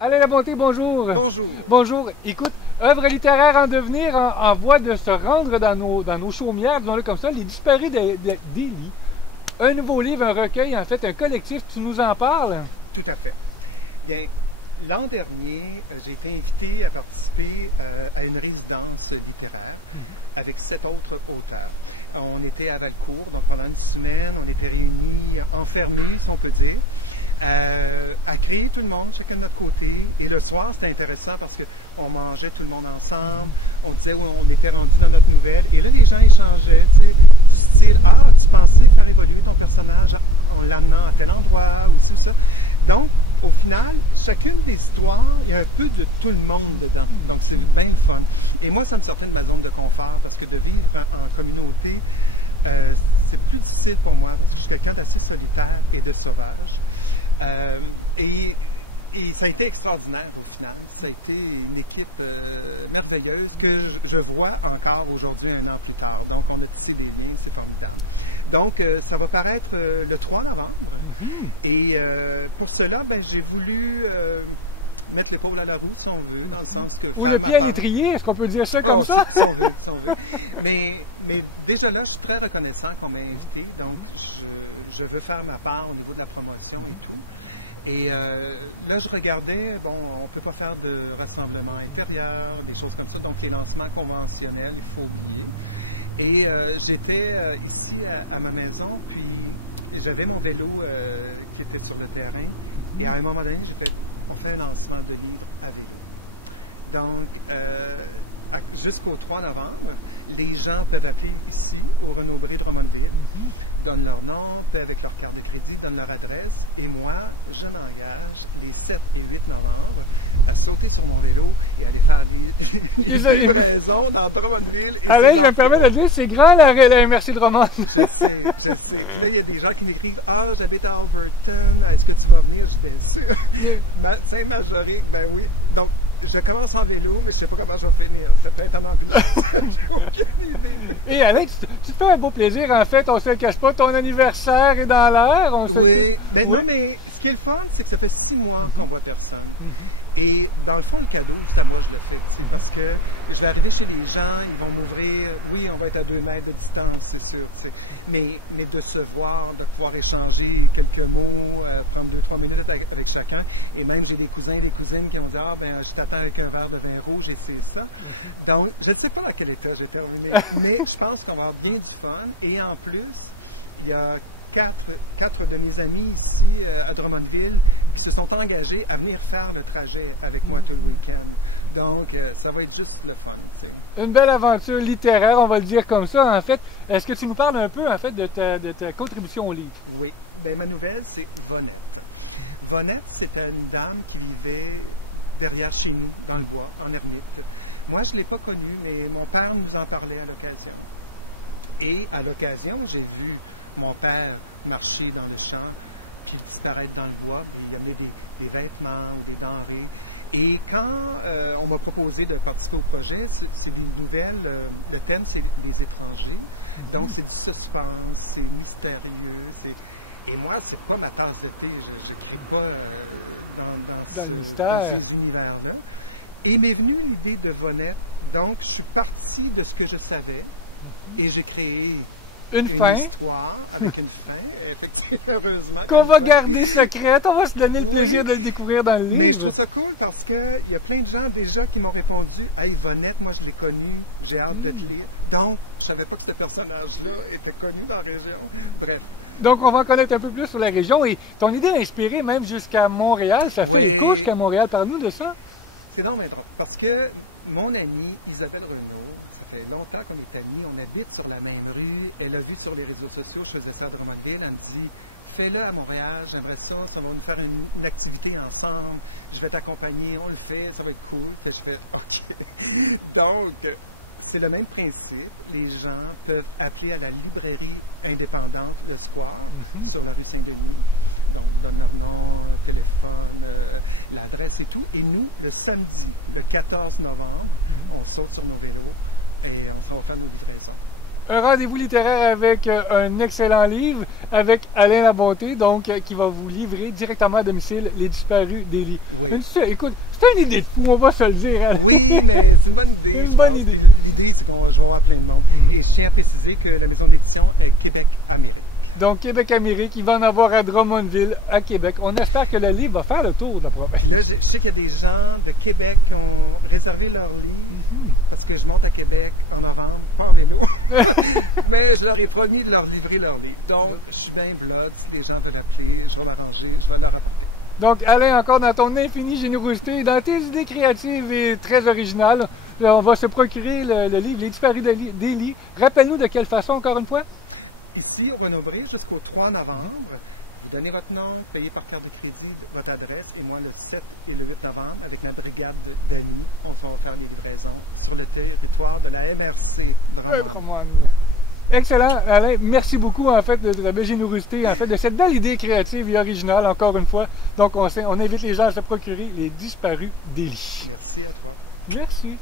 Alain Labonté, bonjour. Bonjour. Bonjour. Écoute, œuvre littéraire en devenir, en voie de se rendre dans nos chaumières, disons-le comme ça, Les Disparus d'Élie. Un nouveau livre, un recueil, en fait, un collectif. Tu nous en parles? Tout à fait. Bien, l'an dernier, j'ai été invité à participer à une résidence littéraire avec 7 autres auteurs. On était à Valcourt, donc pendant une semaine, on était réunis, enfermés, si on peut dire, à créer tout le monde, chacun de notre côté. Et le soir, c'était intéressant parce qu'on mangeait tout le monde ensemble, on disait où on était rendu dans notre nouvelle. Et là, les gens échangeaient, tu sais, du style, ah, tu pensais faire évoluer ton personnage en l'amenant à tel endroit, ou ça. Donc, au final, chacune des histoires, il y a un peu de tout le monde dedans. Donc, c'est bien fun. Et moi, ça me sortait de ma zone de confort parce que de vivre en communauté, c'est plus difficile pour moi parce que je suis quelqu'un d'assez solitaire et de sauvage. Et ça a été extraordinaire au final. Ça a été une équipe merveilleuse que je vois encore aujourd'hui, un an plus tard. Donc, on a tissé des liens, c'est formidable. Donc, ça va paraître le 3 novembre. Et pour cela, ben, j'ai voulu mettre l'épaule à la roue, si on veut, dans le sens que... Ou le pied à l'étrier, est-ce qu'on peut dire ça comme ça? Si on veut, si on veut. Mais déjà là, je suis très reconnaissant qu'on m'ait invité. Donc, je veux faire ma part au niveau de la promotion et tout. Et là, je regardais, bon, on ne peut pas faire de rassemblement intérieur, des choses comme ça, donc les lancements conventionnels, il faut oublier. Et j'étais ici à ma maison, puis j'avais mon vélo qui était sur le terrain. Et à un moment donné, j'ai fait, on fait un lancement de livre à vélo. Donc, jusqu'au 3 novembre, les gens peuvent appeler ici, au Renaud-Bré de Drummondville, donnent leur nom, paient avec leur carte de crédit, donnent leur adresse. Et moi, je m'engage les 7 et 8 novembre à sauter sur mon vélo et aller faire des livraisons dans Drummondville. Alain, je me permets de dire, c'est grand la MRC Drummond. Je sais. Là, il y a des gens qui m'écrivent, ah, j'habite à Overton, est-ce que tu vas venir? Je suis bien sûr. Saint-Majorique, ben oui. Donc, je commence en vélo, mais je ne sais pas comment je vais finir. C'est peut-être en ambulance. J'ai aucune idée. Et Alain, tu te fais un beau plaisir, en fait, on ne se le cache pas, ton anniversaire est dans l'air. Oui, ben non, mais ce qui est le fun, c'est que ça fait 6 mois qu'on ne voit personne. Et dans le fond, le cadeau, c'est à moi je le fais. Parce que je vais arriver chez les gens, ils vont m'ouvrir, oui, on va être à 2 mètres de distance, c'est sûr. Mais de se voir, de pouvoir échanger quelques mots, prendre 2-3 minutes avec chacun. Et même, j'ai des cousins et des cousines qui vont dire, ah, ben, je t'attends avec un verre de vin rouge et c'est ça. Donc, je ne sais pas dans quel état j'ai terminé, mais je pense qu'on va avoir bien du fun. Et en plus, il y a quatre de mes amis ici à Drummondville qui se sont engagés à venir faire le trajet avec moi tout le week-end. Donc, ça va être juste le fun. T'sais. Une belle aventure littéraire, on va le dire comme ça, en fait. Est-ce que tu nous parles un peu, en fait, de ta contribution au livre? Oui. Bien, ma nouvelle, c'est Vonette. Vonette, c'était une dame qui vivait derrière chez nous, dans le bois, en ermite. Moi, je ne l'ai pas connue, mais mon père nous en parlait à l'occasion. Et à l'occasion, j'ai vu mon père marcher dans le champ, puis disparaître dans le bois, puis il y avait des vêtements ou des denrées. Et quand on m'a proposé de participer au projet, c'est des nouvelles, le thème c'est les étrangers. Donc c'est du suspense, c'est mystérieux. Et moi, c'est pas ma tasse de thé, je n'écris pas dans le mystère, dans ces univers-là. Et m'est venue l'idée de Vonette. Donc je suis parti de ce que je savais et j'ai créé une histoire avec une fin, effectivement, heureusement. Qu'on va garder secrète, on va se donner le plaisir de le découvrir dans le livre. Mais je trouve ça cool parce qu'il y a plein de gens déjà qui m'ont répondu « Hey, Vonette, moi je l'ai connue, j'ai hâte de te lire. » Donc, je ne savais pas que ce personnage-là était connu dans la région. Bref. Donc, on va en connaître un peu plus sur la région. Et ton idée a inspiré même jusqu'à Montréal. Ça fait écho jusqu'à Montréal. Parle-nous de ça. C'est non, mais drôle. Parce que mon amie Isabelle Renaud, ça fait longtemps qu'on est amis, on habite sur la même rue, elle a vu sur les réseaux sociaux, je faisais ça à Drummondville, elle me dit « Fais-le à Montréal, j'aimerais ça, ça va nous faire une activité ensemble, je vais t'accompagner, on le fait, ça va être cool. » Puis je fais « OK. » Donc, c'est le même principe, les gens peuvent appeler à la librairie indépendante Le Square, sur la rue Saint-Denis, donc donne leur nom, téléphone, l'adresse et tout, et nous, le samedi, le 14 novembre, on saute sur nos vélos, et on sera au fin de nos livraisons. Un rendez-vous littéraire avec un excellent livre, avec Alain Labonté, donc qui va vous livrer directement à domicile Les Disparus d'Élie. Oui. Écoute, c'est une idée de fou, on va se le dire, Alain. Oui, mais c'est une bonne idée. Une bonne idée. L'idée, c'est qu'on va avoir plein de monde. Et je tiens à préciser que la maison d'édition est Québec-Amérique. Donc, Québec-Amérique, il va en avoir à Drummondville, à Québec. On espère que le livre va faire le tour de la province. Là, je sais qu'il y a des gens de Québec qui ont réservé leur livre parce que je monte à Québec en novembre, pas en vélo. Mais je leur ai promis de leur livrer leur livre. Donc, je suis bien vlog. Si des gens veulent appeler, je vais l'arranger, je vais leur appeler. Donc, Alain, encore dans ton infinie générosité, dans tes idées créatives et très originales, on va se procurer le livre Les Disparus d'Élie. Rappelle-nous de quelle façon, encore une fois? Ici, au Renaud-Bré, jusqu'au 3 novembre, vous donnez votre nom, payez par carte de crédit, votre adresse, et moi, le 7 et le 8 novembre, avec la brigade d'Annie, on va faire les livraisons sur le territoire de la MRC. Drummond. Excellent, Alain. Merci beaucoup, en fait, de ta belle générosité, en fait, de cette belle idée créative et originale, encore une fois. Donc, on invite les gens à se procurer Les Disparus d'Élie. Merci à toi. Merci.